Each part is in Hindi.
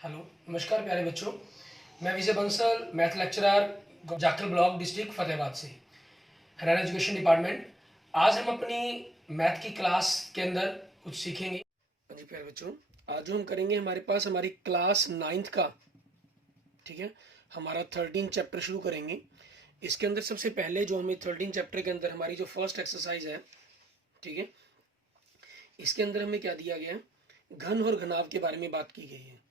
हेलो, नमस्कार प्यारे बच्चों। मैं Vijay Bansal, math lecturer, Jakhal block, district Fatehabad से, हरियाणा एजुकेशन डिपार्टमेंट। आज हम अपनी मैथ की क्लास के अंदर कुछ सीखेंगे। जी प्यारे बच्चों, आज जो हम करेंगे हमारे पास हमारी क्लास 9th का, ठीक है, हमारा 13 चैप्टर शुरू करेंगे। इसके अंदर सबसे पहले जो हमें 13 चैप्टर के अंदर हमारी जो फर्स्ट एक्सरसाइज है, ठीक है, इसके अंदर हमें क्या दिया गया है, घन और घनाभ के बारे में बात की गई है।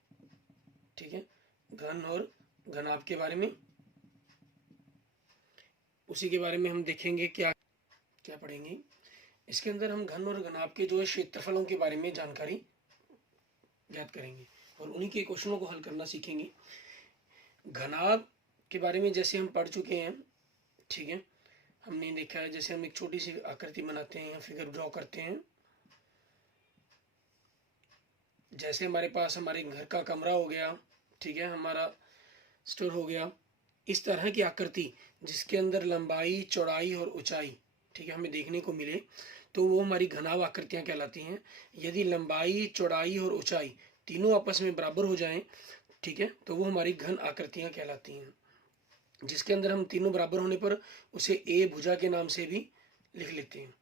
ठीक है, घन और घनाभ के बारे में, उसी के बारे में हम देखेंगे क्या क्या पढ़ेंगे। इसके अंदर हम घन और घनाभ के जो है क्षेत्रफलों के बारे में जानकारी ज्ञात करेंगे और उन्हीं के क्वेश्चनों को हल करना सीखेंगे। घनाभ के बारे में जैसे हम पढ़ चुके हैं, ठीक है, हमने देखा है जैसे हम एक छोटी सी आकृति बनाते हैं, फिगर ड्रॉ करते हैं। जैसे हमारे पास हमारे घर का कमरा हो गया, ठीक है, हमारा स्टोर हो गया, इस तरह की आकृति जिसके अंदर लंबाई, चौड़ाई और ऊंचाई, ठीक है, हमें देखने को मिले तो वो हमारी घनाभ आकृतियां कहलाती हैं। यदि लंबाई, चौड़ाई और ऊंचाई तीनों आपस में बराबर हो जाएं, ठीक है, तो वो हमारी घन आकृतियां कहलाती हैं। जिसके अंदर हम तीनों बराबर होने पर उसे ए भुजा के नाम से भी लिख लेते हैं।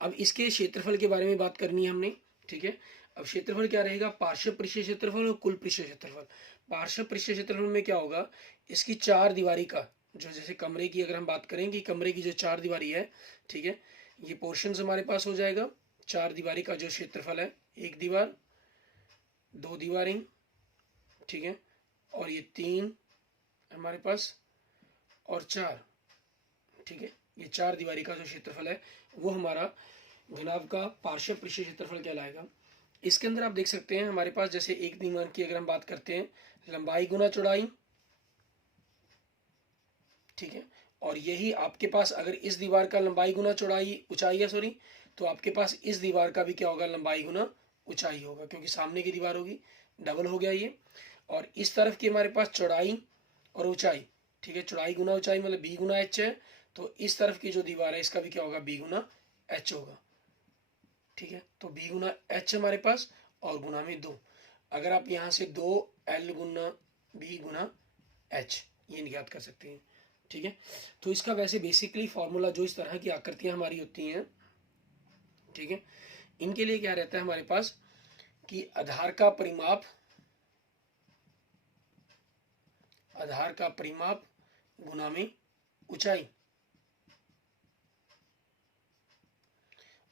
अब इसके क्षेत्रफल के बारे में बात करनी है हमने, ठीक है। अब क्षेत्रफल क्या रहेगा, पार्श्व पृष्ठीय क्षेत्रफल और कुल पृष्ठीय क्षेत्रफल। पार्श्व पृष्ठीय क्षेत्रफल में क्या होगा, इसकी चार दीवारी का, जो जैसे कमरे की अगर हम बात करें कि कमरे की जो चार दीवारी है, ठीक है, ये पोर्शन हमारे पास हो जाएगा। चार दीवारी का जो क्षेत्रफल है, एक दीवार, दो दीवारें, ठीक है, और ये तीन हमारे पास, और चार, ठीक है, ये चार दीवारी का जो क्षेत्रफल है वो हमारा घनाभ का पार्श्व पृष्ठीय क्षेत्रफल कहलाएगा। इसके अंदर आप देख सकते हैं हमारे पास जैसे एक दीवार की अगर हम बात करते हैं, लंबाई गुना चौड़ाई, ठीक है, और यही आपके पास अगर इस दीवार का लंबाई गुना चौड़ाई ऊंचाई है, सॉरी, तो आपके पास इस दीवार का भी क्या होगा, लंबाई गुना ऊंचाई होगा, क्योंकि सामने की दीवार होगी, डबल हो गया ये। और इस तरफ की हमारे पास चौड़ाई और ऊंचाई, ठीक है, चौड़ाई गुना ऊंचाई मतलब बी गुना एच है, तो इस तरफ की जो दीवार है इसका भी क्या होगा, बी गुना एच होगा। ठीक है, तो बी गुना एच हमारे पास और गुना में दो। अगर आप यहाँ से दो एल गुना बी गुना एच ये ज्ञात कर सकते हैं। ठीक है, तो इसका वैसे बेसिकली फॉर्मूला जो इस तरह की आकृतियां हमारी होती हैं, ठीक है, इनके लिए क्या रहता है हमारे पास कि आधार का परिमाप गुना में ऊंचाई।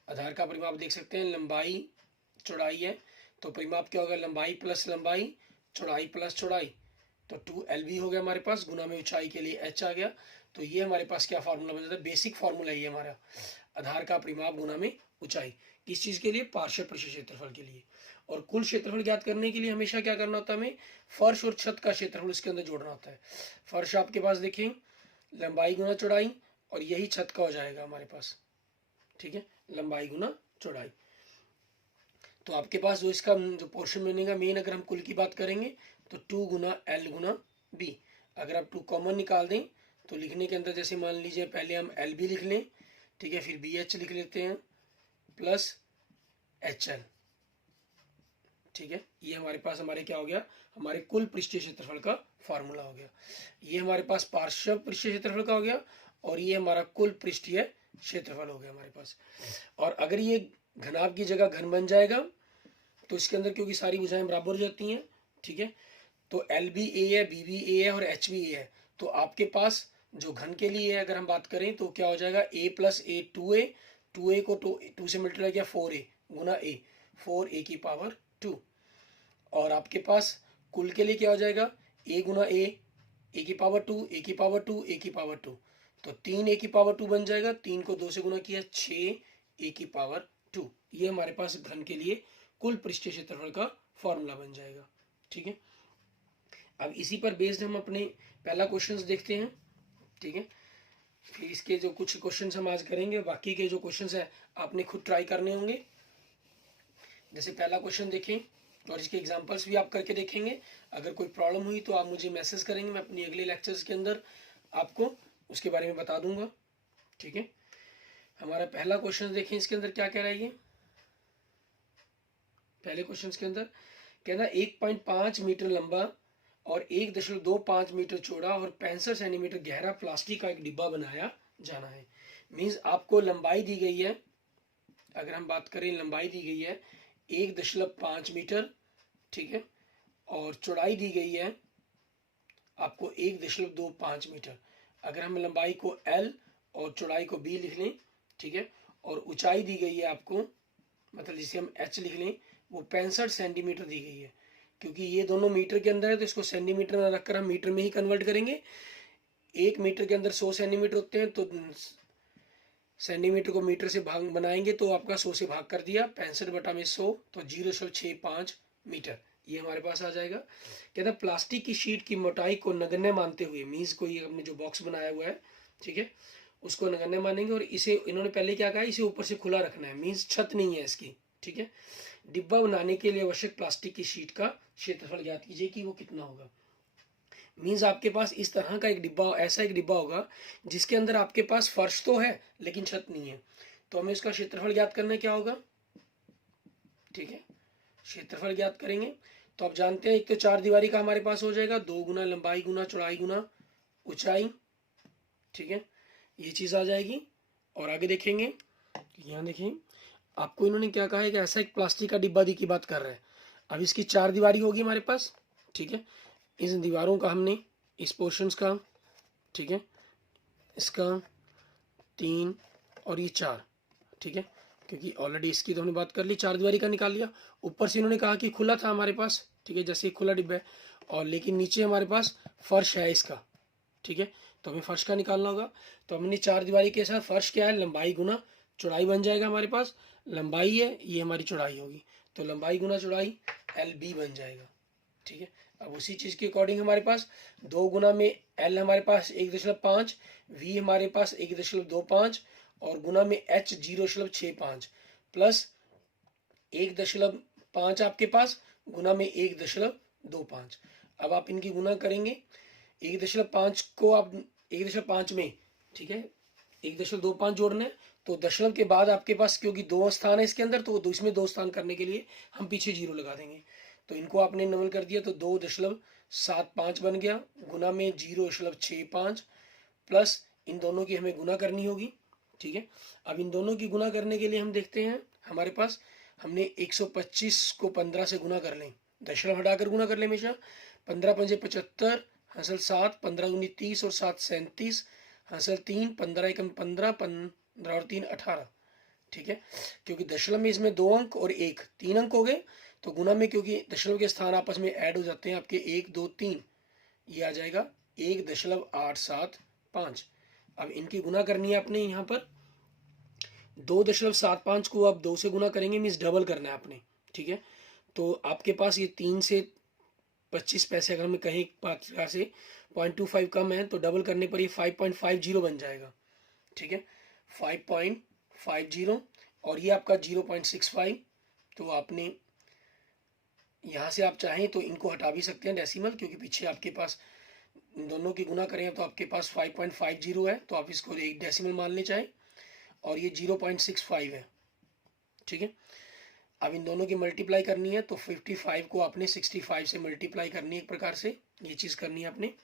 आधार का परिमाप देख सकते हैं, लंबाई चौड़ाई है, तो परिमाप क्या होगा, लंबाई प्लस लंबाई, चौड़ाई प्लस चौड़ाई, तो 2LB हो गया हमारे पास, गुना में ऊंचाई के लिए h आ गया। तो ये हमारे पास क्या फार्मूला बन जाता है, बेसिक फार्मूला ये हमारा आधार का परिमाप गुना में ऊंचाई, किस चीज के लिए, पार्श्व पृष्ठीय क्षेत्रफल के लिए। और कुल क्षेत्रफल ज्ञात करने के लिए हमेशा क्या करना होता है, हमें फर्श और छत का क्षेत्रफल इसके अंदर जोड़ना होता है। फर्श आपके पास देखें लंबाई गुना चौड़ाई, और यही छत का हो जाएगा हमारे पास, ठीक है, लंबाई गुना चौड़ाई। तो आपके पास जो इसका जो पोर्शन बनेगा मेन, अगर हम कुल की बात करेंगे तो 2 गुना एल गुना बी। अगर आप 2 कॉमन निकाल दें तो लिखने के अंदर जैसे मान लीजिए पहले हम एल बी लिख लें, ठीक है, फिर बी एच लिख लेते हैं प्लस एच एल, ठीक है, ये हमारे पास हमारे क्या हो गया, हमारे कुल पृष्ठीय क्षेत्रफल का फार्मूला हो गया। ये हमारे पास पार्श्व पृष्ठीय क्षेत्रफल का हो गया और ये हमारा कुल पृष्ठीय क्षेत्रफल हो गया हमारे पास। और अगर ये घनाभ की जगह घन बन जाएगा तो इसके अंदर क्योंकि सारी भुजाएं बराबर हो जाती हैं, ठीक है, तो एल भी ए है, बी भी ए है और एच भी ए है, तो आपके पास जो घन के लिए अगर हम बात करें तो क्या हो जाएगा, ए प्लस ए 2a, 2a को 2 से मल्टीप्लाई किया 4a गुना ए, 4a की पावर 2। और आपके पास कुल के लिए क्या हो जाएगा, ए गुना ए की पावर 2, ए की पावर 2, ए की पावर 2, तो 3a की पावर 2 बन जाएगा, 3 को 2 से गुना किया 6a की पावर 2। ये हमारे पास घन के लिए कुल पृष्ठीय क्षेत्रफल का फॉर्मूला बन जाएगा। ठीक है, अब इसी पर बेस्ड हम अपने पहला क्वेश्चन देखते हैं, ठीक है, फिर इसके जो कुछ क्वेश्चन हम आज करेंगे, बाकी के जो क्वेश्चन है आपने खुद ट्राई करने होंगे। जैसे पहला क्वेश्चन देखें और इसके एग्जांपल्स भी आप करके देखेंगे। अगर कोई प्रॉब्लम हुई तो आप मुझे मैसेज करेंगे, मैं अपनी अगले लेक्चर्स के अंदर आपको उसके बारे में बता दूंगा। ठीक है, हमारा पहला क्वेश्चन देखें, इसके अंदर क्या कह रहा है ये, पहले क्वेश्चन के अंदर कहना 1.5 मीटर लंबा और 1.25 मीटर चौड़ा और 65 सेंटीमीटर गहरा प्लास्टिक का एक डिब्बा बनाया जाना है। मीन्स आपको लंबाई दी गई है, अगर हम बात करें लंबाई दी गई है 1.5 मीटर, ठीक है, और चौड़ाई दी गई है आपको 1.25 मीटर। अगर हम लंबाई को L और चौड़ाई को B लिख लें, ठीक है, और ऊंचाई दी गई है आपको, मतलब जिसे हम H लिख लें, वो 65 सेंटीमीटर दी गई है। क्योंकि ये दोनों मीटर के अंदर है तो इसको सेंटीमीटर में रखकर हम मीटर में ही कन्वर्ट करेंगे। 1 मीटर के अंदर 100 सेंटीमीटर होते हैं, तो सेंटीमीटर को मीटर से भाग बनाएंगे तो आपका 100 से भाग कर दिया, 65/100 तो 0.65 मीटर ये हमारे पास आ जाएगा। कहता है प्लास्टिक की शीट की मोटाई को नगण्य मानते हुए, मीन्स को ये हमने जो बॉक्स बनाया हुआ है, ठीक है, उसको नगण्य मानेंगे। और इसे इन्होंने पहले क्या कहा, इसे ऊपर से खुला रखना है, मीन्स छत नहीं है इसकी, ठीक है। डिब्बा बनाने के लिए आवश्यक प्लास्टिक की शीट का क्षेत्रफल ज्ञात कीजिए कि वो कितना होगा। मीन्स आपके पास इस तरह का एक डिब्बा, ऐसा एक डिब्बा होगा जिसके अंदर आपके पास फर्श तो है लेकिन छत नहीं है, तो हमें इसका क्षेत्रफल ज्ञात करना क्या होगा, ठीक है, क्षेत्रफल ज्ञात करेंगे। तो आप जानते हैं एक तो 4 दीवारी का हमारे पास हो जाएगा, 2 गुना लंबाई गुना चौड़ाई गुना ऊंचाई, ठीक है, ये चीज आ जाएगी। और आगे देखेंगे, यहाँ देखिए आपको इन्होंने क्या कहा है कि ऐसा एक प्लास्टिक का डिब्बा दी की बात कर रहा है। अब इसकी 4 दीवारी होगी हमारे पास, ठीक है, इस दीवारों का हमने इस पोर्शंस का, ठीक है, इसका 3 और ये 4, ठीक है, क्योंकि ऑलरेडी इसकी तो हमने बात कर ली, 4 दीवारी का निकाल लिया। ऊपर से इन्होंने कहा कि खुला था हमारे पास, ठीक है, जैसे खुला डिब्बा है, और लेकिन नीचे हमारे पास फर्श है इसका, ठीक है, तो हमें फर्श का निकालना होगा। तो हमने 4 दीवारी के साथ फर्श क्या है, लंबाई गुना चौड़ाई बन जाएगा हमारे पास, लंबाई है ये हमारी चौड़ाई होगी, तो लंबाई गुना चौड़ाई LB बन जाएगा, ठीक है। अब उसी चीज के अकॉर्डिंग हमारे पास 2 गुना में L हमारे पास 1.5, V हमारे पास 1.25 और गुना में H 0.65 प्लस 1.5 आपके पास गुना में 1.25। अब आप इनकी गुना करेंगे, 1.5 को आप 1.5 में, ठीक है, 1.25 जोड़ना है, तो दशमलव के बाद आपके पास क्योंकि 2 स्थान है इसके अंदर, तो इसमें 2 स्थान करने के लिए हम पीछे 0 लगा देंगे। तो इनको आपने नमन कर दिया तो 2.75 बन गया, गुना में 0.65 प्लस इन दोनों की हमें गुना करनी होगी, ठीक है। अब इन दोनों की गुना करने के लिए हम देखते हैं हमारे पास, हमने 125 को 15 से गुना कर लें, दशमलव हटाकर गुना कर लें हमेशा, 15 पंजे 75, हासिल 7, 15 दूनी 30 और 7 37, हासिल 3, 15 एकम 15, 15 और 3 18, ठीक है। क्योंकि दशमलव में इसमें 2 अंक और 1 3 अंक हो गए, तो गुना में क्योंकि दशमलव के स्थान आपस में ऐड हो जाते हैं आपके 1 2 3, ये आ जाएगा 1.875। अब इनकी गुना करनी है आपने, यहाँ पर 2.75 को आप 2 से गुना करेंगे, मीन्स डबल करना है आपने, ठीक है। तो आपके पास ये 3 से 25 पैसे अगर हमें कहीं प्रकार से 0.25 कम है तो डबल करने पर ये 5.50 बन जाएगा, ठीक है, 5.50। और ये आपका 0.65, तो आपने यहाँ से आप चाहें तो इनको हटा भी सकते हैं डेसिमल, क्योंकि पीछे आपके पास इन दोनों की गुना करें तो आपके पास 5.50 है, तो आप इसको एक डेसिमल मान लें चाहे, और ये 0.65 है, ठीक है। अब इन दोनों की मल्टीप्लाई करनी है तो 55 को आपने 65 से मल्टीप्लाई करनी है, एक प्रकार से ये चीज़ करनी है आपने,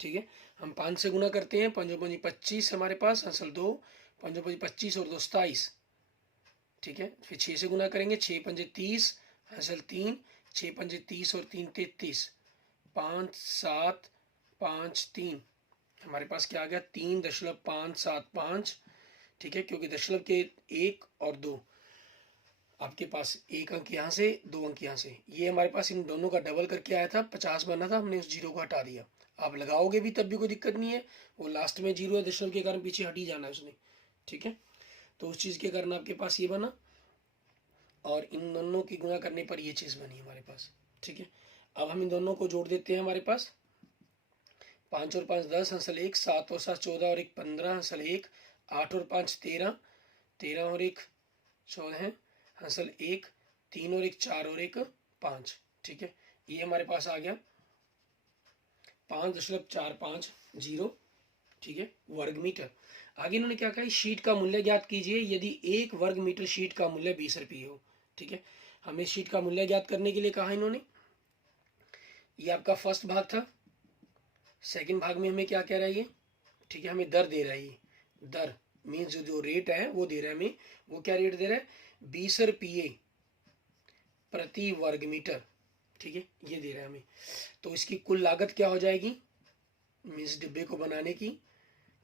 ठीक है। हम 5 से गुना करते हैं, 5 5 25 हमारे पास, हासिल 2, 5 5 25 और 2 27, ठीक है। फिर 6 से गुना करेंगे, 6 5 30, हासिल 3, 6 5 30 और 3 33, 5 7 5 3, हमारे पास क्या आ गया 3.575, ठीक है। क्योंकि दशमलव के 1 और 2 आपके पास 1 अंक यहाँ से 2 अंक यहाँ से, ये हमारे पास इन दोनों का डबल करके आया था, 50 बना था, हमने उस 0 को हटा दिया। आप लगाओगे भी तब भी कोई दिक्कत नहीं है, वो लास्ट में 0 है, दशमलव के कारण पीछे हट ही जाना है उसने, ठीक है। तो उस चीज़ के कारण आपके पास ये बना, और इन दोनों की गुना करने पर ये चीज़ बनी हमारे पास, ठीक है। अब हम इन दोनों को जोड़ देते हैं, हमारे पास 5 और 5 10, हासिल 1, 7 और 7 14 और 1 15, हासिल 1, 8 और 5 13, 13 और 1 14, हासिल 1, 3 और 1 4 और 1 5, ठीक है। ये हमारे पास आ गया 5.450, ठीक है, वर्ग मीटर। आगे इन्होंने क्या कहा, शीट का मूल्य ज्ञात कीजिए यदि 1 वर्ग मीटर शीट का मूल्य 20 रुपये हो, ठीक है। हमें शीट का मूल्य ज्ञात करने के लिए कहा इन्होंने, ये आपका फर्स्ट भाग था। सेकंड भाग में हमें क्या कह रहा है ये, ठीक है, हमें दर दे रहा है। ये दर मीन्स जो रेट है वो दे रहा है हमें। वो क्या रेट दे रहा है, 20 रुपये प्रति वर्ग मीटर, ठीक है, ये दे रहा है हमें। तो इसकी कुल लागत क्या हो जाएगी, मीन्स डिब्बे को बनाने की,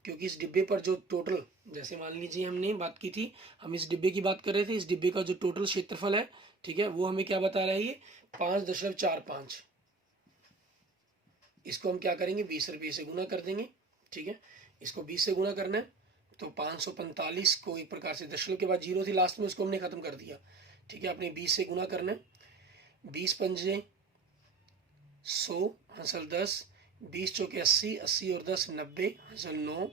क्योंकि इस डिब्बे पर जो टोटल, जैसे मान लीजिए हमने बात की थी, हम इस डिब्बे की बात कर रहे थे, इस डिब्बे का जो टोटल क्षेत्रफल है, ठीक है, वो हमें क्या बता रहा है, ये 5.45। इसको हम क्या करेंगे, 20 रुपये से गुना कर देंगे, ठीक है। इसको 20 से गुना करना है तो 545 को एक प्रकार से दशमलव के बाद जीरो थी लास्ट में, उसको हमने खत्म कर दिया, ठीक है। अपने 20 से गुना करना है, 20 पंजे 100 हंसल 10, 20 चौके 80, 80 और 10 90 हंसल 9,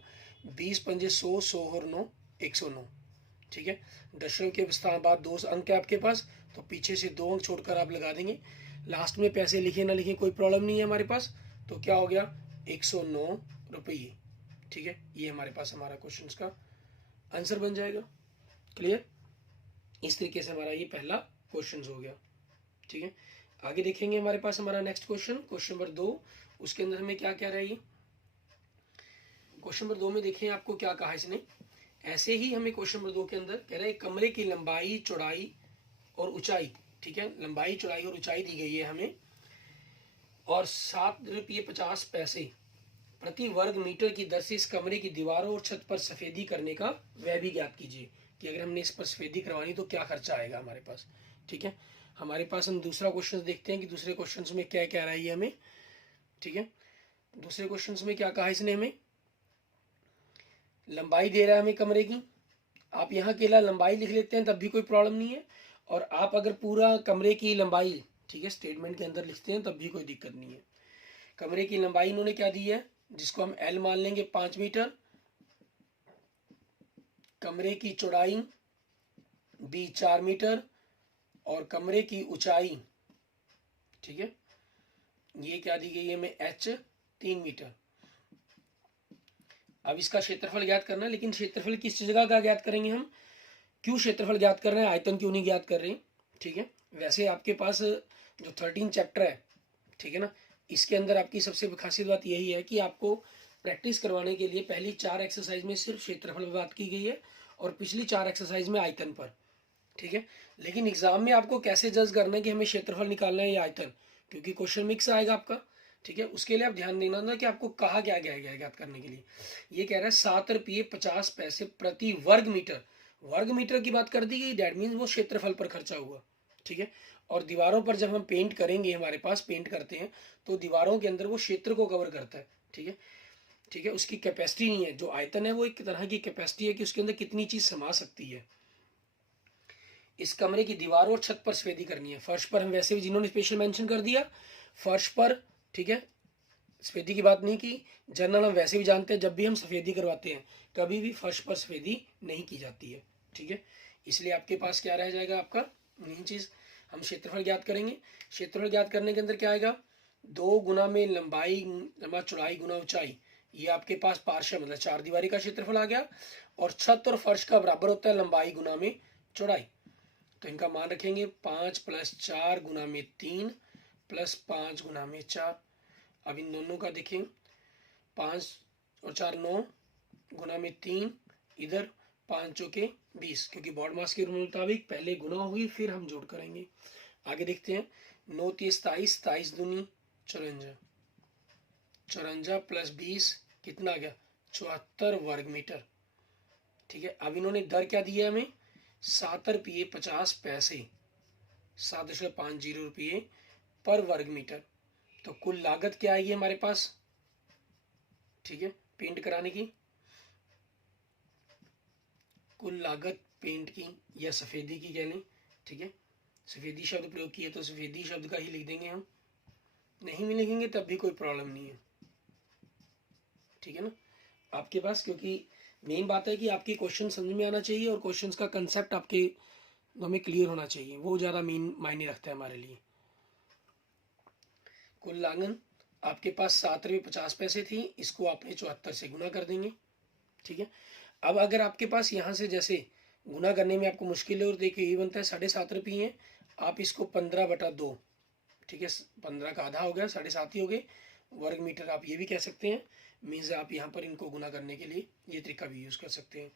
20 पंजे 100, 100 और 9 109, ठीक है। दशमलव के स्थान बाद 2 अंक है आपके पास, तो पीछे से 2 अंक छोड़कर आप लगा देंगे। लास्ट में पैसे लिखे ना लिखे कोई प्रॉब्लम नहीं है हमारे पास। तो क्या हो गया, 109 रुपये, ठीक है। ये हमारे पास हमारा क्वेश्चन का आंसर बन जाएगा। क्लियर, इस तरीके से हमारा ये पहला क्वेश्चन हो गया, ठीक है। आगे देखेंगे हमारे पास हमारा नेक्स्ट क्वेश्चन, क्वेश्चन नंबर 2। उसके अंदर हमें क्या कह रहा है, ये क्वेश्चन नंबर 2 में देखें आपको क्या कहा इसने। ऐसे ही हमें क्वेश्चन नंबर 2 के अंदर कह रहा है कमरे की लंबाई चौड़ाई और ऊंचाई, ठीक है, लंबाई चौड़ाई और ऊंचाई दी गई है हमें, और 7.50 रुपये प्रति वर्ग मीटर की दर से इस कमरे की दीवारों और छत पर सफेदी करने का वह भी ज्ञात कीजिए, कि अगर हमने इस पर सफेदी करवानी तो क्या खर्चा आएगा हमारे पास, ठीक है। हमारे पास हम दूसरा क्वेश्चन देखते हैं कि दूसरे क्वेश्चन में क्या कह रहा है ये हमें, ठीक है। दूसरे क्वेश्चन में क्या कहा इसने हमें, लंबाई दे रहा है हमें कमरे की, आप यहाँ अकेला लंबाई लिख लेते हैं तब भी कोई प्रॉब्लम नहीं है, और आप अगर पूरा कमरे की लंबाई, ठीक है, स्टेटमेंट के अंदर लिखते हैं तब भी कोई दिक्कत नहीं है। कमरे की लंबाई इन्होंने क्या दी है, जिसको हम L मान लेंगे 5 मीटर, कमरे की चौड़ाई B 4 मीटर, और कमरे की ऊंचाई, ठीक है, ये क्या दी गई है हमें, H 3 मीटर। अब इसका क्षेत्रफल ज्ञात करना है, लेकिन क्षेत्रफल किस जगह का ज्ञात करेंगे हम, क्यों क्षेत्रफल ज्ञात कर रहे हैं, आयतन क्यों नहीं ज्ञात कर रहे हैं, ठीक है। वैसे आपके पास जो 13 चैप्टर है, ठीक है ना, इसके अंदर आपकी सबसे खासियत बात यही है कि आपको प्रैक्टिस करवाने के लिए पहली 4 एक्सरसाइज में सिर्फ क्षेत्रफल पर बात की गई है और पिछली 4 एक्सरसाइज में आयतन पर, ठीक है। लेकिन एग्जाम में आपको कैसे जज करना है कि हमें क्षेत्रफल निकालना है या आयतन, क्योंकि क्वेश्चन मिक्स आएगा आपका, ठीक है। उसके लिए आप ध्यान देना ना कि आपको कहा क्या गया है ज्ञात करने के लिए। ये कह रहा है 7.50 रुपये प्रति वर्ग मीटर, वर्ग मीटर की बात कर दी गई, दैट मीन्स वो क्षेत्रफल पर खर्चा हुआ, ठीक है। और दीवारों पर जब हम पेंट करेंगे, हमारे पास पेंट करते हैं तो दीवारों के अंदर वो क्षेत्र को कवर करता है, ठीक है, ठीक है। उसकी कैपेसिटी नहीं है, जो आयतन है वो एक तरह की कैपेसिटी है कि उसके अंदर कितनी चीज समा सकती है। इस कमरे की दीवारों और छत पर सफेदी करनी है, फर्श पर हम वैसे भी, जिन्होंने स्पेशल मेंशन कर दिया फर्श पर, ठीक है, सफेदी की बात नहीं की। जनरल हम वैसे भी जानते हैं जब भी हम सफेदी करवाते हैं कभी भी फर्श पर सफेदी नहीं की जाती है, ठीक है। इसलिए आपके पास क्या रह जाएगा, आपका मेन चीज हम क्षेत्रफल ज्ञात करेंगे। क्षेत्रफल ज्ञात करने के अंदर क्या आएगा, 2 गुना में लंबाई लंबा चौड़ाई गुना ऊंचाई, ये आपके पास पार्श्व मतलब 4 दीवारी का क्षेत्रफल आ गया, और छत और फर्श का बराबर होता है लंबाई गुना में चौड़ाई। तो इनका मान रखेंगे 5 + 4 गुना में 3 + 5 गुना में 4। अब इन दोनों का देखें, 5 और 4 9 गुना में 3, इधर 5 चौके 20, क्योंकि बॉड मास के रूल मुताबिक पहले गुना हुई फिर हम जोड़ करेंगे। आगे देखते हैं, 9 × 23, 27 दूनी 54, 54 + 20 कितना आ गया, 74 वर्ग मीटर, ठीक है। अब इन्होंने दर क्या दिया हमें, 7.50 रुपये, 7.50 रुपये पर वर्ग मीटर। तो कुल लागत क्या आएगी हमारे पास, ठीक है, पेंट कराने की कुल लागत, पेंट की या सफेदी की कह लें, ठीक है। सफेदी शब्द प्रयोग किए तो सफेदी शब्द का ही लिख देंगे हम, नहीं भी लिखेंगे तब भी कोई प्रॉब्लम नहीं है, ठीक है ना आपके पास, क्योंकि मेन बात है कि आपके क्वेश्चन समझ में आना चाहिए और क्वेश्चन का कंसेप्ट आपके हमें क्लियर होना चाहिए, वो ज़्यादा मेन मायने रखता है हमारे लिए। कुल लागत आपके पास 7.50 रुपये थी, इसको आपने 74 से गुना कर देंगे, ठीक है। अब अगर आपके पास यहाँ से जैसे गुना करने में आपको मुश्किल है और देखिए ये बनता है 7.5 रुपये, आप इसको 15/2, ठीक है, 15 का आधा हो गया, 7.5 ही हो गए। वर्ग मीटर आप ये भी कह सकते हैं, मीन्स आप यहाँ पर इनको गुना करने के लिए ये तरीका भी यूज़ कर सकते हैं।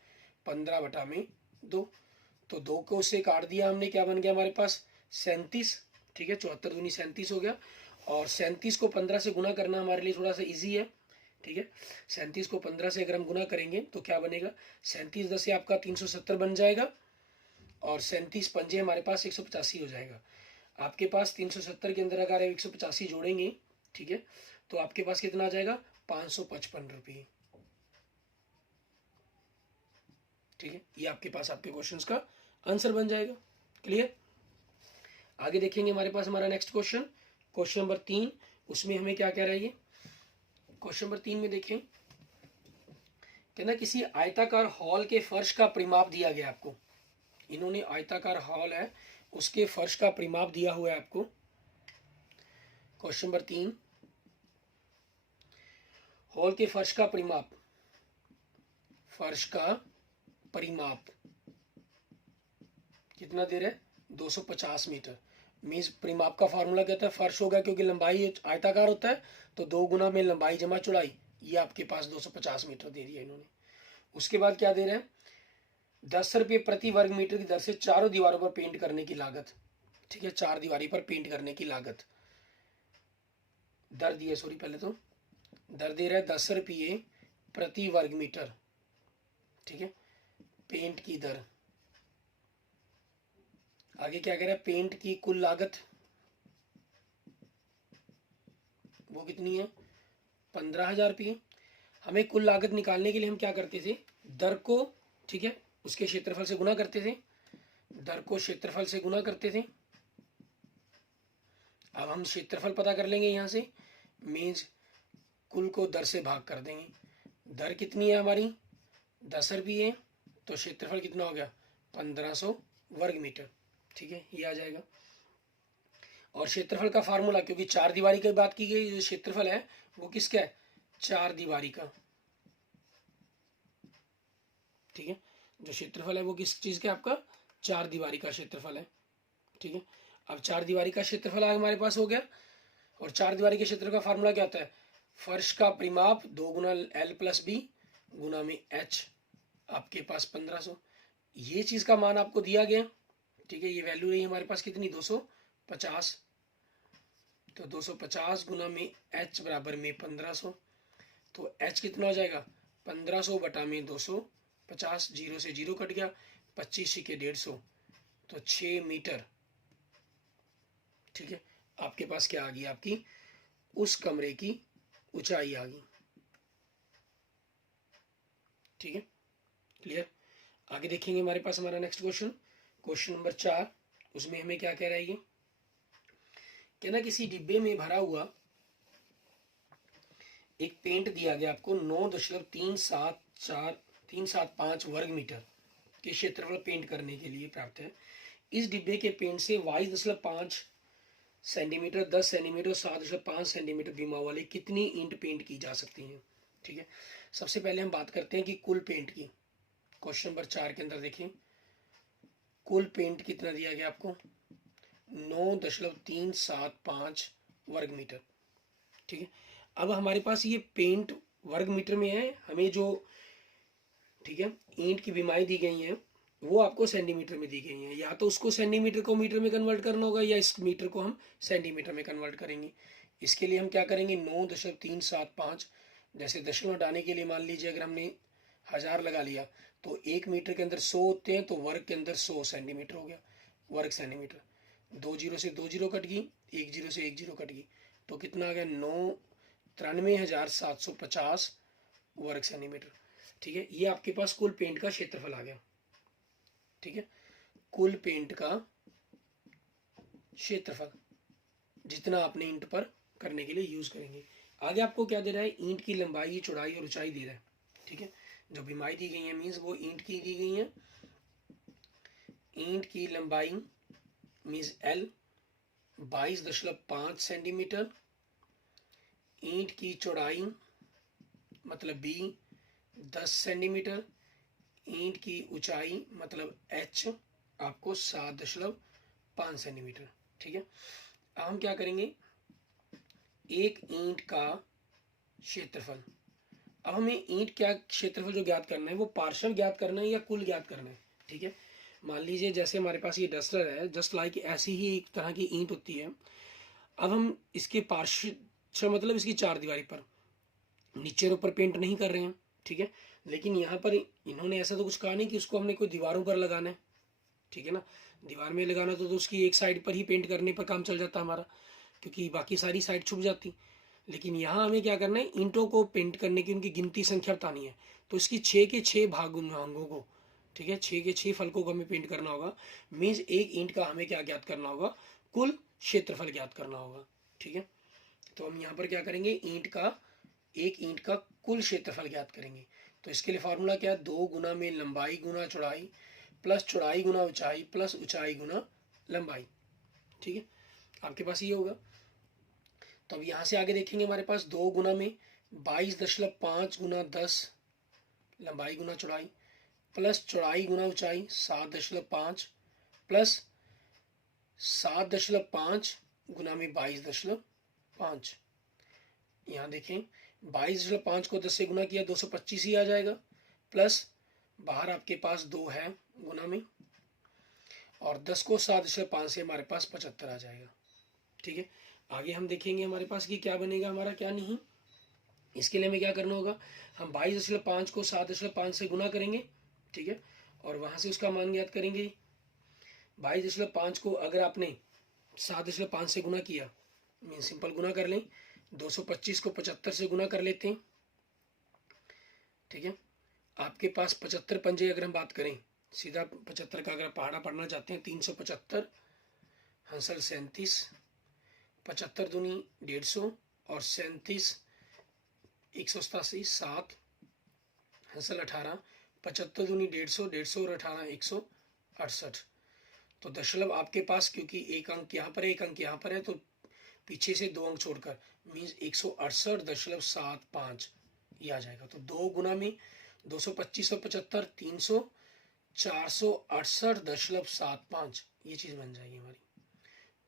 15/2, तो 2 को उससे काट दिया हमने, क्या बन गया हमारे पास 37। ठीक है, 74 दूनी 37 हो गया। और 37 को 15 से गुना करना हमारे लिए थोड़ा सा ईजी है। ठीक है, 37 को 15 से अगर हम गुना करेंगे तो क्या बनेगा, 37 10 से आपका 370 बन जाएगा, और 37 पंजे हमारे पास 185 हो जाएगा। आपके पास 370 के अंदर अगर 185 जोड़ेंगे, ठीक है, तो आपके पास कितना आ जाएगा, 555 रुपये। ठीक है, ये आपके पास आपके क्वेश्चंस का आंसर बन जाएगा। क्लियर। आगे देखेंगे हमारे पास हमारा नेक्स्ट क्वेश्चन, क्वेश्चन नंबर 3। उसमें हमें क्या कह रहा है ये, क्वेश्चन नंबर 3 में देखें, कहना किसी आयताकार हॉल के फर्श का परिमाप दिया गया आपको। इन्होंने आयताकार हॉल है उसके फर्श का परिमाप दिया हुआ है आपको। क्वेश्चन नंबर 3, हॉल के फर्श का परिमाप, फर्श का परिमाप कितना दे रहा है, 250 मीटर। मीन्स परिमाप का फार्मूला कहता है, फर्श होगा क्योंकि लंबाई आयताकार होता है, तो 2 गुना में लंबाई जमा चौड़ाई, ये आपके पास 250 मीटर दे दिया इन्होंने। उसके बाद क्या दे रहे हैं, 10 रुपये प्रति वर्ग मीटर की दर से चारों दीवारों पर पेंट करने की लागत। ठीक है, 4 दीवारी पर पेंट करने की लागत दर दी है, सॉरी पहले तो दर दे रहा है 10 रुपये प्रति वर्ग मीटर। ठीक है, पेंट की दर। आगे क्या कह रहा है, पेंट की कुल लागत वो कितनी है, 15,000 रुपये। हमें कुल लागत निकालने के लिए हम क्या करते थे, दर को, ठीक है, उसके क्षेत्रफल से गुना करते थे, दर को क्षेत्रफल से गुना करते थे। अब हम क्षेत्रफल पता कर लेंगे यहाँ से, मीन्स कुल को दर से भाग कर देंगे। दर कितनी है हमारी, 10 रुपये, तो क्षेत्रफल कितना हो गया, 1500 वर्ग मीटर। ठीक है, ये आ जाएगा। और क्षेत्रफल का फार्मूला, क्योंकि 4 दीवारी की बात की गई, जो क्षेत्रफल है वो किसका है, 4 दीवारी का। ठीक है, जो क्षेत्रफल है वो किस चीज का, आपका 4 दीवारी का क्षेत्रफल है। ठीक है, अब 4 दीवारी का क्षेत्रफल हमारे पास हो गया। और 4 दीवारी के क्षेत्र का फार्मूला क्या होता है, फर्श का परिमाप 2 गुना L + B गुना में H, आपके पास 1500। ये चीज का मान आपको दिया गया। ठीक है, ये वैल्यू रही हमारे पास कितनी, 250। तो 250 गुना में H बराबर में 1500, तो H कितना हो जाएगा, 1500 बटा में 250, 0 से 0 कट गया, 25 के 150, तो 6 मीटर। ठीक है, आपके पास क्या आ गई, आपकी उस कमरे की ऊंचाई आ गई। ठीक है, क्लियर। आगे देखेंगे हमारे पास हमारा नेक्स्ट क्वेश्चन, क्वेश्चन नंबर 4। उसमें हमें क्या कह रहा है ये, कहना किसी डिब्बे में भरा हुआ एक पेंट दिया गया आपको 9.375 वर्ग मीटर के क्षेत्रफल पेंट करने के लिए प्राप्त है। इस डिब्बे के पेंट से 22.5 सेंटीमीटर, 10 सेंटीमीटर, 7.5 सेंटीमीटर बीमा वाले कितनी ईंट पेंट की जा सकती हैं। ठीक है, सबसे पहले हम बात करते हैं कि कुल पेंट की। क्वेश्चन नंबर 4 के अंदर देखें, कुल पेंट कितना दिया गया आपको, 9.375 वर्ग मीटर। ठीक है, अब हमारे पास ये पेंट वर्ग मीटर में है, हमें जो, ठीक है, ईंट की बीमाई दी गई है वो आपको सेंटीमीटर में दी गई है। या तो उसको सेंटीमीटर को मीटर में कन्वर्ट करना होगा, या इस मीटर को हम सेंटीमीटर में कन्वर्ट करेंगे। इसके लिए हम क्या करेंगे, 9.375, जैसे दशमलव हटाने के लिए मान लीजिए अगर हमने 1000 लगा लिया, तो 1 मीटर के अंदर 100 होते हैं, तो वर्ग के अंदर 100 सेंटीमीटर हो गया, वर्ग सेंटीमीटर। 2 जीरो से 2 जीरो कट गई, 1 जीरो से 1 जीरो कट गई, तो कितना आ गया, 93,750 वर्ग सेंटीमीटर। ठीक है, ये आपके पास कुल पेंट का क्षेत्रफल आ गया। ठीक है, कुल पेंट का क्षेत्रफल जितना आपने ईंट पर करने के लिए यूज करेंगे। आगे आपको क्या दे रहा है, ईंट की लंबाई, चौड़ाई और ऊंचाई दे रहा है। ठीक है, जो बीमाई दी गई है मीन्स वो ईंट की दी गई है। ईंट की लंबाई मीन्स L 22.5 सेंटीमीटर, ईंट की चौड़ाई मतलब B 10 सेंटीमीटर, ईंट की ऊंचाई मतलब H आपको 7.5 सेंटीमीटर। ठीक है, अब हम क्या करेंगे, एक ईंट का क्षेत्रफल। अब हमें ईंट क्या क्षेत्रफल जो ज्ञात करना है वो पार्शियल ज्ञात करना है या कुल ज्ञात करना है। ठीक है, मान लीजिए जैसे हमारे पास ये डस्टर है, जस्ट लाइक ऐसी ही एक तरह की ईंट होती है। अब हम इसके पार्शियल मतलब इसकी चार दीवारी पर नीचे और ऊपर पेंट नहीं कर रहे हैं। ठीक है, लेकिन यहाँ पर इन्होंने ऐसा तो कुछ कहा नहीं कि उसको हमने कोई दीवारों पर लगाना है। ठीक है ना, दीवार में लगाना तो उसकी एक साइड पर ही पेंट करने पर काम चल जाता हमारा, क्योंकि बाकी सारी साइड छुप जाती। लेकिन यहाँ हमें क्या करना है, ईंटों को पेंट करने की उनकी गिनती संख्या बतानी है। तो इसकी 6 के 6 भागों को, ठीक है, 6 के 6 फलकों को हमें पेंट करना होगा। मीन्स एक ईंट का हमें क्या ज्ञात करना होगा, कुल क्षेत्रफल ज्ञात करना होगा। ठीक है, तो हम यहाँ पर क्या करेंगे, एक ईंट का कुल क्षेत्रफल ज्ञात करेंगे। तो इसके लिए फार्मूला क्या है, 2 गुना में लंबाई गुना चौड़ाई प्लस चौड़ाई गुना ऊंचाई प्लस ऊंचाई गुना लंबाई। ठीक है, आपके पास ये होगा। तो अब यहाँ से आगे देखेंगे, हमारे पास 2 गुना में 22.5 गुना 10 लंबाई गुना चौड़ाई प्लस चौड़ाई गुना ऊंचाई 7.5 प्लस 7.5 गुना में 22.5। यहाँ देखें 22.5 को 10 से गुना किया 225 ही आ जाएगा, प्लस बाहर आपके पास 2 है गुना में, और 10 को 7.5 से हमारे पास 75 आ जाएगा। ठीक है, आगे हम देखेंगे हमारे पास कि क्या बनेगा हमारा क्या नहीं। इसके लिए हमें क्या करना होगा, हम 22.5 को 7.5 से गुना करेंगे। ठीक है, और वहाँ से उसका मान ज्ञात करेंगे। 22.5 को अगर आपने 7.5 से गुना किया, मीन सिंपल गुना कर लें, 225 को 75 से गुना कर लेते हैं। ठीक है, आपके पास 75 पंजे अगर हम बात करें, सीधा 75 का अगर पहाड़ा पढ़ना चाहते हैं, 375 हंसल 37, 75 दूनी 150 और 37 187 7 हंसल 18, 75 दूनी 150, 150 और 18 168। तो दशमलव आपके पास, क्योंकि एक अंक यहाँ पर है एक अंक यहाँ पर है, तो पीछे से 2 अंक छोड़कर मीन्स 168.75 ये आ जाएगा। तो 2 गुना में 225 और 75 300 468.75 ये चीज़ बन जाएगी हमारी।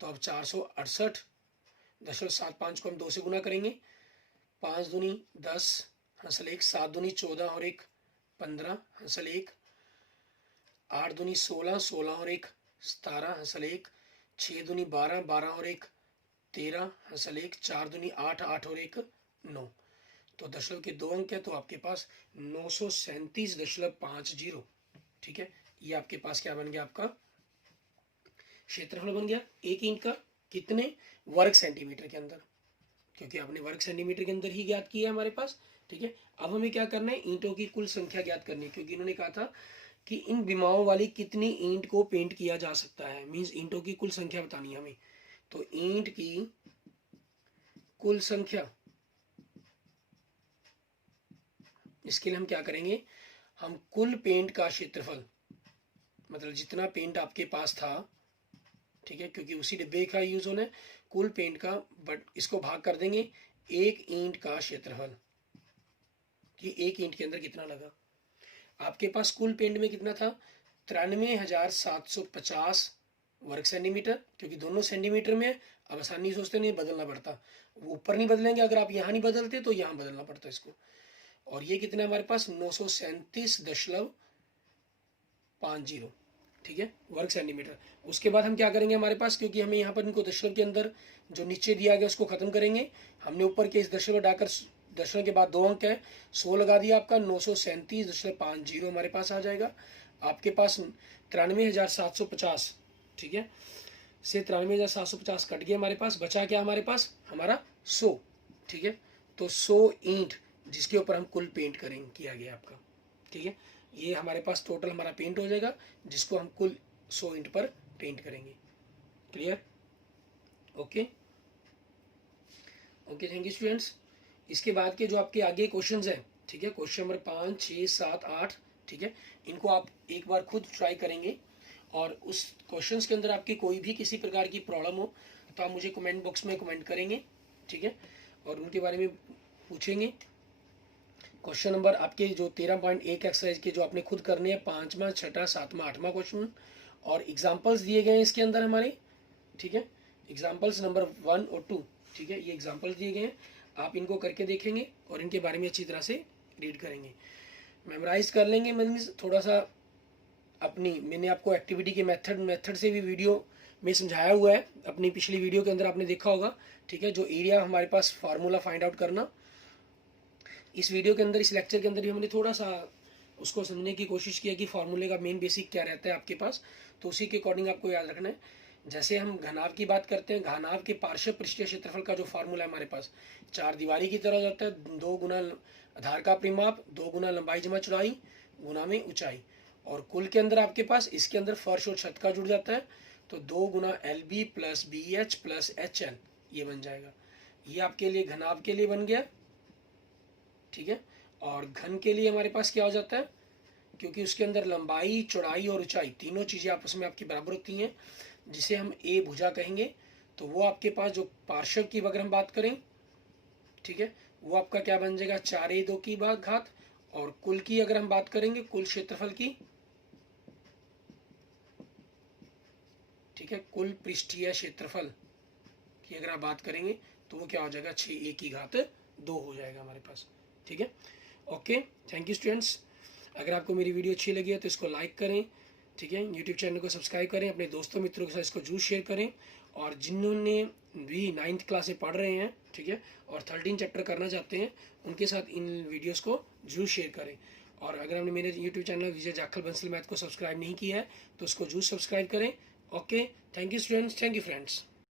तो अब 468.75 को हम 2 से गुना करेंगे, 5 दूनी 10 हंसल 1, 7 दूनी 14 और 1 15 हंसल 1, 8 दूनी 16, 16 और 1 17 हंसल 1, 6 दूनी 12, 12 और 1 13 हंसल 1, 4 दूनी 8, 8 और 1 9। तो दशमलव के 2 अंक है, तो आपके पास 937.50। ठीक है, ये आपके पास क्या बन गया, आपका क्षेत्रफल बन गया एक ईंट का कितने वर्ग सेंटीमीटर के अंदर, क्योंकि आपने वर्ग सेंटीमीटर के अंदर ही ज्ञात किया है हमारे पास। ठीक है, अब हमें क्या करना है, ईंटों की कुल संख्या ज्ञात करनी है, क्योंकि इन्होंने कहा था कि इन विमाओं वाली कितनी ईंट को पेंट किया जा सकता है, मीन्स ईंटों की कुल संख्या बतानी है हमें। तो ईंट की कुल संख्या, इसके लिए हम क्या करेंगे, हम कुल पेंट का क्षेत्रफल, मतलब जितना पेंट आपके पास था, ठीक है, क्योंकि उसी डिब्बे का यूज होना है, कुल पेंट का, बट इसको भाग कर देंगे एक ईंट का क्षेत्रफल, कि एक ईंट के अंदर कितना लगा। आपके पास कुल पेंट में कितना था, 93,750 वर्ग सेंटीमीटर, क्योंकि दोनों सेंटीमीटर में, अब आसानी सोचते नहीं बदलना पड़ता, ऊपर नहीं बदलेंगे, अगर आप यहाँ नहीं बदलते तो यहाँ बदलना पड़ता इसको। और ये कितना हमारे पास 937.50, ठीक है, वर्ग सेंटीमीटर। उसके बाद हम क्या करेंगे हमारे पास, क्योंकि हमें यहाँ पर इनको दशमलव के अंदर जो नीचे दिया गया उसको खत्म करेंगे, हमने ऊपर के इस दशमलव डालकर, दशमलव के बाद 2 अंक है 100 लगा दिया, आपका 937.50 हमारे पास आ जाएगा। आपके पास 93,750, ठीक है, से 93,750 कट गया हमारे पास, बचा क्या हमारे पास, हमारा 100। ठीक है, तो 100 ईंट जिसके ऊपर हम कुल पेंट करेंगे किया गया आपका। ठीक है, ये हमारे पास टोटल हमारा पेंट हो जाएगा, जिसको हम कुल 100 ईंट पर पेंट करेंगे। Clear, okay okay, thank you students. इसके बाद के जो आपके आगे क्वेश्चंस हैं, ठीक है, क्वेश्चन नंबर 5, 6, 7, 8, ठीक है, इनको आप एक बार खुद ट्राई करेंगे, और उस क्वेश्चंस के अंदर आपकी कोई भी किसी प्रकार की प्रॉब्लम हो तो आप मुझे कमेंट बॉक्स में कमेंट करेंगे, ठीक है, और उनके बारे में पूछेंगे। क्वेश्चन नंबर आपके जो 13.1 एक्सरसाइज के जो आपने खुद करने हैं, 5वां, 6वां, 7वां, 8वां क्वेश्चन, और एग्जाम्पल्स दिए गए हैं इसके अंदर हमारे, ठीक है, एग्जाम्पल्स नंबर 1 और 2, ठीक है, ये एग्जाम्पल्स दिए गए हैं, आप इनको करके देखेंगे और इनके बारे में अच्छी तरह से रीड करेंगे, मेमोराइज कर लेंगे। मीन्स थोड़ा सा अपनी, मैंने आपको एक्टिविटी के मेथड से भी वीडियो में समझाया हुआ है, अपनी पिछली वीडियो के अंदर आपने देखा होगा, ठीक है, जो एरिया हमारे पास फार्मूला फाइंड आउट करना, इस वीडियो के अंदर, इस लेक्चर के अंदर भी हमने थोड़ा सा उसको समझने की कोशिश किया कि फार्मूले का मेन बेसिक क्या रहता है आपके पास, तो उसी के अकॉर्डिंग आपको याद रखना है। जैसे हम घनाभ की बात करते हैं, घनाभ के पार्श्व पृष्ठीय क्षेत्रफल का जो फार्मूला है हमारे पास, चार दीवारी की तरह जाता है, 2 गुना आधार का परिमाप, 2 गुना लंबाई जमा चौड़ाई गुना में ऊंचाई, और कुल के अंदर आपके पास इसके अंदर फर्श और छत का जुड़ जाता है, तो 2 गुना LB plus BH plus HL ये बन जाएगा। ये आपके लिए घनाभ के लिए बन गया, ठीक है। और घन के लिए हमारे पास क्या हो जाता है, क्योंकि उसके अंदर लंबाई चौड़ाई और ऊंचाई तीनों चीज़ें आपस में आपकी बराबर होती हैं, जिसे हम A भुजा कहेंगे, तो वो आपके पास जो पार्श्व की अगर हम बात करें, ठीक है, वो आपका क्या बन जाएगा 4A2 की घात, और कुल की अगर हम बात करेंगे, कुल क्षेत्रफल की, ठीक है, कुल पृष्ठीय क्षेत्रफल की अगर आप बात करेंगे तो वो क्या हो जाएगा 6A की घात 2 हो जाएगा हमारे पास, ठीक है। Okay, thank you students. अगर आपको मेरी वीडियो अच्छी लगी है तो इसको लाइक करें, ठीक है, यूट्यूब चैनल को सब्सक्राइब करें, अपने दोस्तों मित्रों के साथ इसको जरूर शेयर करें, और जिन्होंने भी 9th क्लास में पढ़ रहे हैं, ठीक है, और 13 चैप्टर करना चाहते हैं, उनके साथ इन वीडियोस को जरूर शेयर करें। और अगर आपने मेरे यूट्यूब चैनल विजय जाखल बंसल मैथ को सब्सक्राइब नहीं किया है तो उसको जरूर सब्सक्राइब करें। Okay, thank you students, thank you friends.